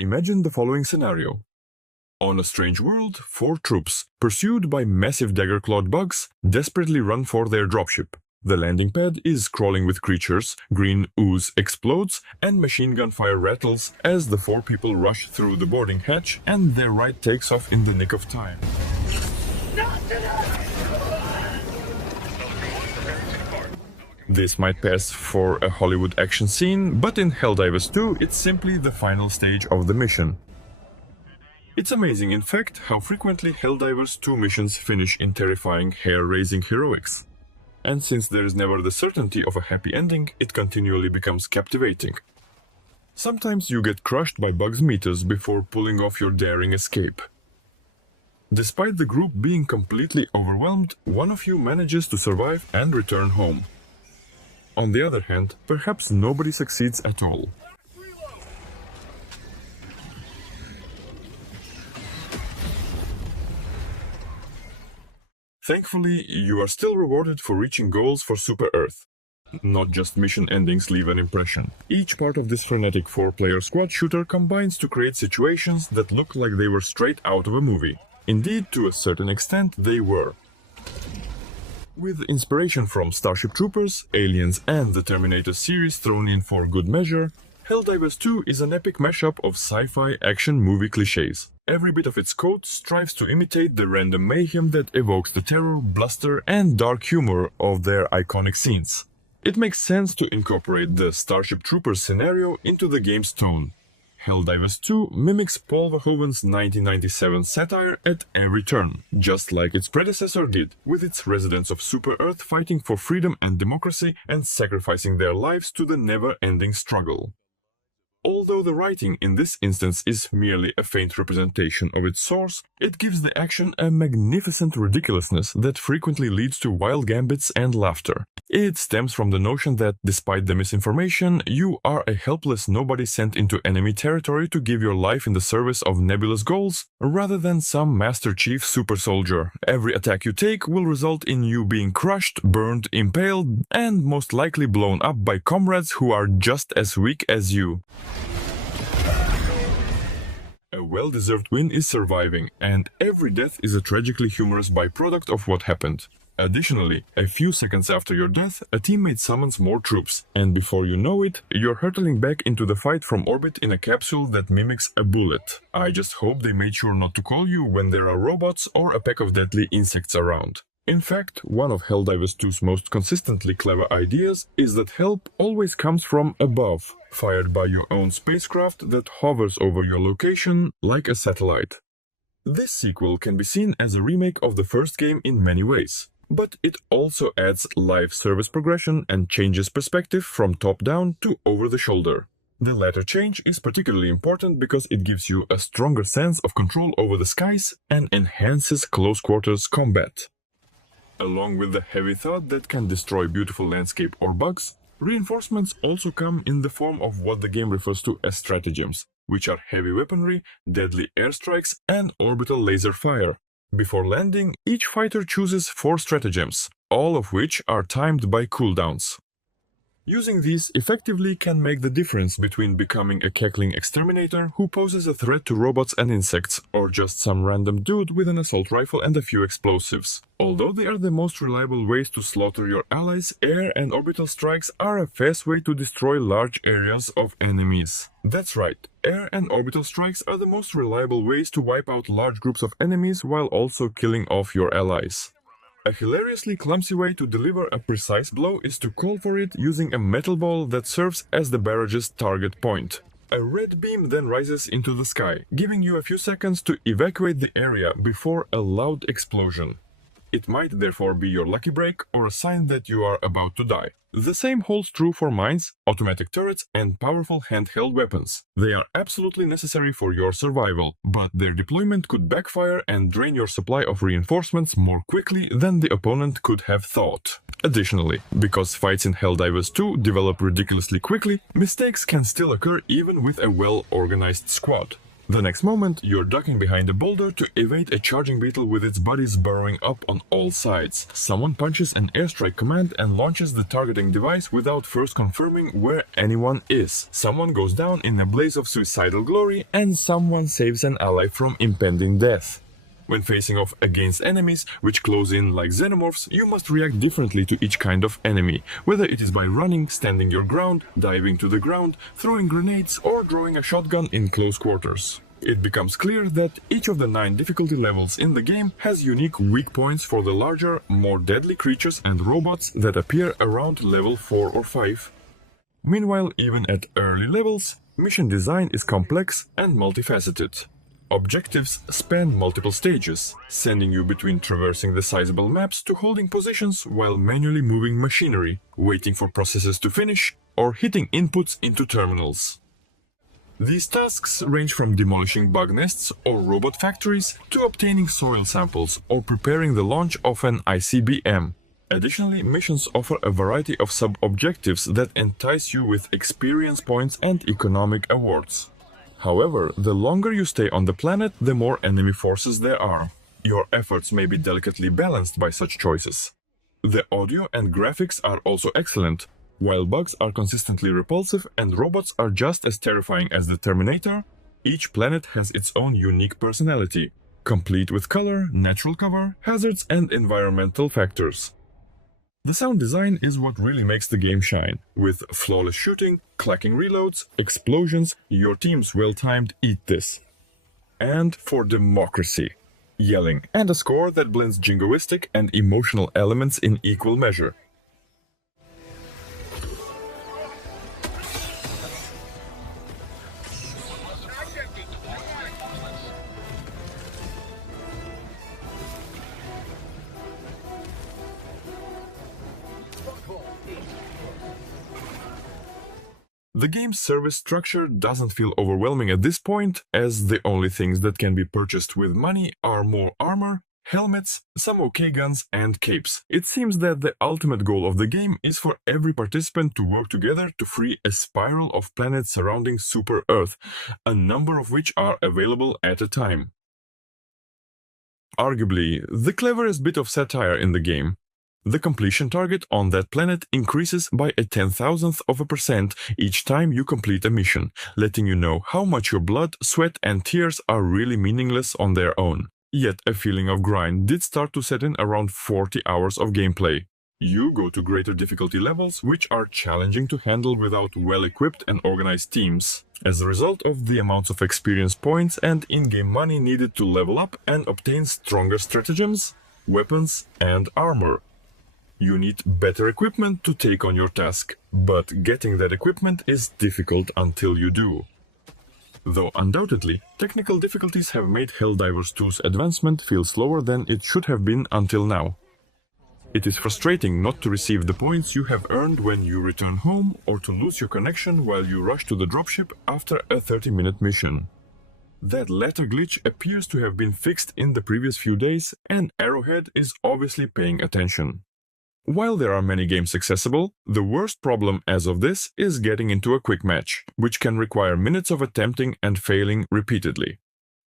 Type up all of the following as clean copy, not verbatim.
Imagine the following scenario. On a strange world, 4 troops, pursued by massive dagger-clawed bugs, desperately run for their dropship. The landing pad is crawling with creatures, green ooze explodes, and machine gun fire rattles as the 4 people rush through the boarding hatch and their ride takes off in the nick of time. This might pass for a Hollywood action scene, but in Helldivers 2 it's simply the final stage of the mission. It's amazing, in fact, how frequently Helldivers 2 missions finish in terrifying, hair-raising heroics. And since there is never the certainty of a happy ending, it continually becomes captivating. Sometimes you get crushed by bugs meters before pulling off your daring escape. Despite the group being completely overwhelmed, one of you manages to survive and return home. On the other hand, perhaps nobody succeeds at all. Thankfully, you are still rewarded for reaching goals for SuperEarth. Not just mission endings leave an impression. Each part of this frenetic 4-player squad shooter combines to create situations that look like they were straight out of a movie. Indeed, to a certain extent, they were. With inspiration from Starship Troopers, Aliens and the Terminator series thrown in for good measure, Helldivers 2 is an epic mashup of sci-fi action movie clichés. Every bit of its code strives to imitate the random mayhem that evokes the terror, bluster and dark humor of their iconic scenes. It makes sense to incorporate the Starship Troopers scenario into the game's tone. Helldivers 2 mimics Paul Verhoeven's 1997 satire at every turn, just like its predecessor did, with its residents of SuperEarth fighting for freedom and democracy and sacrificing their lives to the never-ending struggle. Although the writing in this instance is merely a faint representation of its source, it gives the action a magnificent ridiculousness that frequently leads to wild gambits and laughter. It stems from the notion that, despite the misinformation, you are a helpless nobody sent into enemy territory to give your life in the service of nebulous goals, rather than some Master Chief super soldier. Every attack you take will result in you being crushed, burned, impaled, and most likely blown up by comrades who are just as weak as you. A well-deserved win is surviving, and every death is a tragically humorous byproduct of what happened. Additionally, a few seconds after your death, a teammate summons more troops, and before you know it, you're hurtling back into the fight from orbit in a capsule that mimics a bullet. I just hope they made sure not to call you when there are robots or a pack of deadly insects around. In fact, one of Helldivers 2's most consistently clever ideas is that help always comes from above, fired by your own spacecraft that hovers over your location like a satellite. This sequel can be seen as a remake of the first game in many ways, but it also adds live service progression and changes perspective from top-down to over-the-shoulder. The latter change is particularly important because it gives you a stronger sense of control over the skies and enhances close-quarters combat. Along with the heavy thud that can destroy beautiful landscape or bugs, reinforcements also come in the form of what the game refers to as stratagems, which are heavy weaponry, deadly airstrikes, and orbital laser fire. Before landing, each fighter chooses 4 stratagems, all of which are timed by cooldowns. Using these effectively can make the difference between becoming a cackling exterminator who poses a threat to robots and insects, or just some random dude with an assault rifle and a few explosives. Although they are the most reliable ways to slaughter your allies, air and orbital strikes are a fast way to destroy large areas of enemies. That's right, air and orbital strikes are the most reliable ways to wipe out large groups of enemies while also killing off your allies. A hilariously clumsy way to deliver a precise blow is to call for it using a metal ball that serves as the barrage's target point. A red beam then rises into the sky, giving you a few seconds to evacuate the area before a loud explosion. It might therefore be your lucky break or a sign that you are about to die. The same holds true for mines, automatic turrets, and powerful handheld weapons. They are absolutely necessary for your survival, but their deployment could backfire and drain your supply of reinforcements more quickly than the opponent could have thought. Additionally, because fights in Helldivers 2 develop ridiculously quickly, mistakes can still occur even with a well-organized squad. The next moment, you're ducking behind a boulder to evade a charging beetle with its bodies burrowing up on all sides. Someone punches an airstrike command and launches the targeting device without first confirming where anyone is. Someone goes down in a blaze of suicidal glory, and someone saves an ally from impending death. When facing off against enemies which close in like xenomorphs, you must react differently to each kind of enemy, whether it is by running, standing your ground, diving to the ground, throwing grenades, or drawing a shotgun in close quarters. It becomes clear that each of the 9 difficulty levels in the game has unique weak points for the larger, more deadly creatures and robots that appear around level 4 or 5. Meanwhile, even at early levels, mission design is complex and multifaceted. Objectives span multiple stages, sending you between traversing the sizable maps to holding positions while manually moving machinery, waiting for processes to finish, or hitting inputs into terminals. These tasks range from demolishing bug nests or robot factories to obtaining soil samples or preparing the launch of an ICBM. Additionally, missions offer a variety of sub-objectives that entice you with experience points and economic awards. However, the longer you stay on the planet, the more enemy forces there are. Your efforts may be delicately balanced by such choices. The audio and graphics are also excellent. While bugs are consistently repulsive and robots are just as terrifying as the Terminator, each planet has its own unique personality, complete with color, natural cover, hazards, and environmental factors. The sound design is what really makes the game shine. With flawless shooting, clacking reloads, explosions, your team's well-timed eat this. And for democracy, yelling, and a score that blends jingoistic and emotional elements in equal measure. The game's service structure doesn't feel overwhelming at this point, as the only things that can be purchased with money are more armor, helmets, some OK guns, and capes. It seems that the ultimate goal of the game is for every participant to work together to free a spiral of planets surrounding SuperEarth, a number of which are available at a time. Arguably, the cleverest bit of satire in the game. The completion target on that planet increases by a 10,000% each time you complete a mission, letting you know how much your blood, sweat, and tears are really meaningless on their own. Yet a feeling of grind did start to set in around 40 hours of gameplay. You go to greater difficulty levels, which are challenging to handle without well-equipped and organized teams, as a result of the amounts of experience points and in-game money needed to level up and obtain stronger stratagems, weapons, and armor. You need better equipment to take on your task, but getting that equipment is difficult until you do. Though undoubtedly, technical difficulties have made Helldivers 2's advancement feel slower than it should have been until now. It is frustrating not to receive the points you have earned when you return home, or to lose your connection while you rush to the dropship after a 30-minute mission. That latter glitch appears to have been fixed in the previous few days, and Arrowhead is obviously paying attention. While there are many games accessible, the worst problem as of this is getting into a quick match, which can require minutes of attempting and failing repeatedly.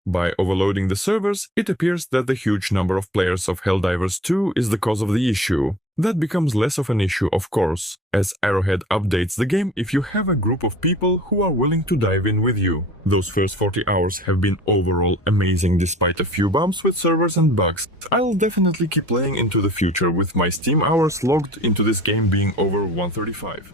By overloading the servers, it appears that the huge number of players of Helldivers 2 is the cause of the issue. That becomes less of an issue, of course, as Arrowhead updates the game if you have a group of people who are willing to dive in with you. Those first 40 hours have been overall amazing despite a few bumps with servers and bugs. I'll definitely keep playing into the future with my Steam hours logged into this game being over 135.